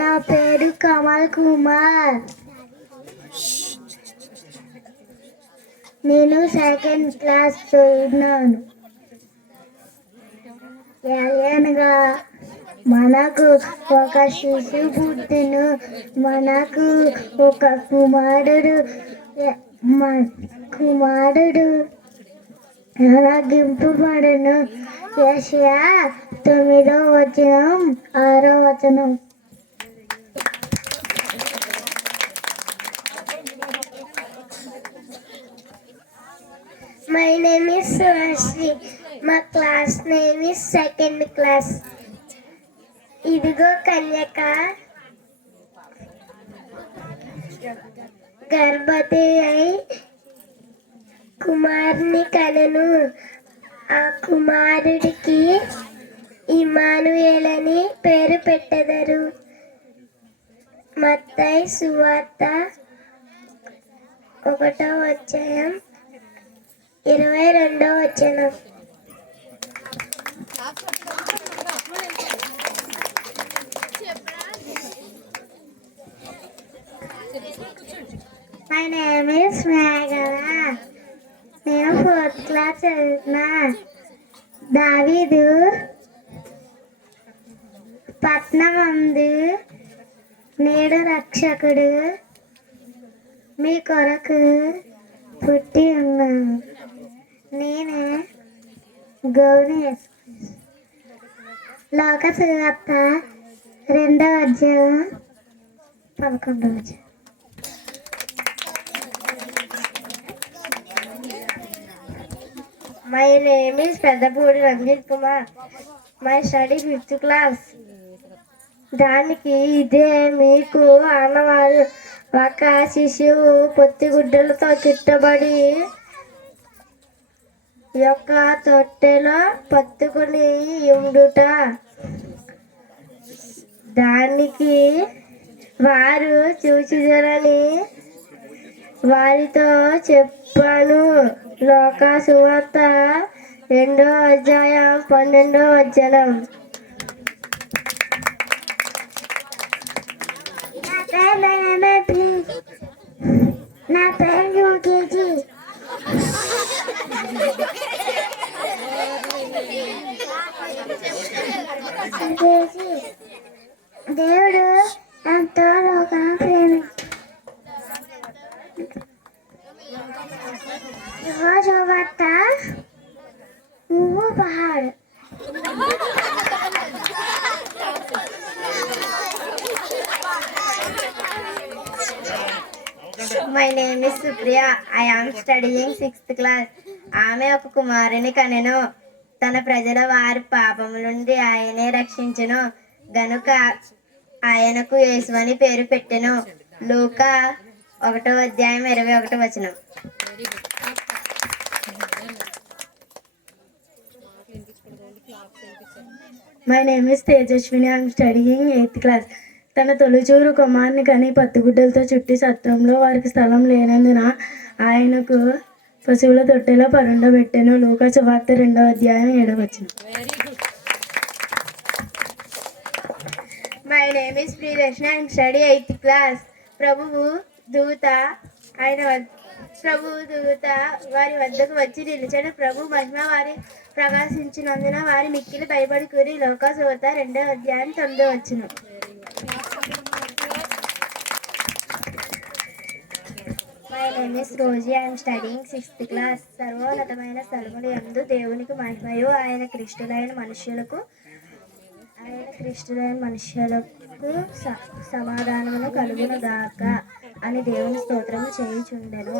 నా పేరు కమల్ కుమార్. నేను సెకండ్ క్లాస్ చదువుతున్నాను. అనగా మనకు ఒక శిశువు పుట్టెను, మనకు ఒక కుమారుడు అలాగింపబడెను. యెషయా 9:6. My name is Surashri. My class name is second class. ఇదిగో కన్యక గర్భవతి అయి కుమారుని కనెను. ఆ కుమారుడికి ఇమ్మానుయేల్ అని పేరు పెట్టెదరు. మత్తయి సువార్త 1:22. My name is Meghala. నేను 4th క్లాస్ చదువుతున్నా. దావీదు పట్నమందు నేడు రక్షకుడు మీ కొరకు పుట్టి ఉన్నాను. నేను గౌని లోక సువార్త 2:11. My name is Pedapudi Ranjit Kumar. My study 5th class. దానికి ఇదే మీకు ఆనవాళ్ళు. ఒక శిశువు పొత్తిగుడ్డలతో చుట్టబడి యొక్క తొట్టెలో పట్టుకుని ఉండుట. దానికి వారు చూచిదరని వారితో చెప్పాను. లోక సువార్త 2:12. నా పేరు యూకేజీ. దేవుడు ఎంతో లోకాన్ని ప్రేమించాడు. Pahad. My name is Supriya. I am studying 6th class. ఆమె ఒక కుమారుని కనెను. తన ప్రజల వారి పాపముల నుండి ఆయనే రక్షించెను గనుక ఆయనకు యేసు అని పేరు పెట్టెను. లూకా 1:21. My name is Tejaswini. I am studying 8th class. తన తొలిచూరు కుమారుని కని పత్తిగుడ్డలతో చుట్టి సత్రంలో వారికి స్థలం లేనందున ఆయనకు పశువుల తొట్టెలో పరుండబెట్టెను. లూకా సువార్త 2:7. My name is Priyadashni. I am studying 8th class. ప్రభువు దూత వారి వద్దకు వచ్చి నిలిచాడు. ప్రభు మహిమ వారి ప్రకాశించినందున వారి మిక్కిలి భయపడి కూరి. లోకా సువార్త 2:9. My name is Rosie. I am studying 6th class. సర్వోన్నతమైన స్థలముల యందు దేవునికి మహిమయు ఆయన క్రిష్టులైన మనుష్యులకు సమాధానమును కలుగును గాక అని దేవుని స్తోత్రము చేయుచుండెను.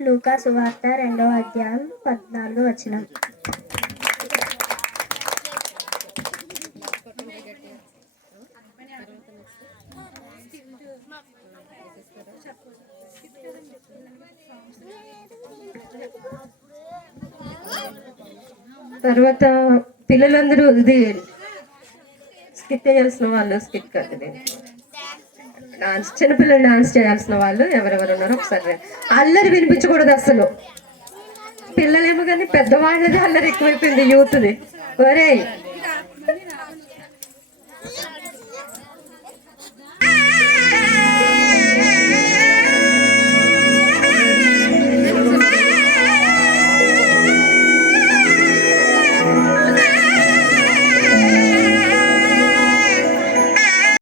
లూకా సువార్త 2:14. తర్వాత పిల్లలందరూ ఇది స్కిట్ చేయాల్సిన వాళ్ళు స్కిట్ కాదు, డాన్స్, చిన్నపిల్లలు డాన్స్ చేయాల్సిన వాళ్ళు ఎవరెవరు ఉన్నారో ఒకసారి. అల్లరి వినిపించకూడదు అసలు. పిల్లలేమో కానీ పెద్దవాళ్ళది అల్లరి ఎక్కువైపోయింది యూత్ది. ఒరేయ్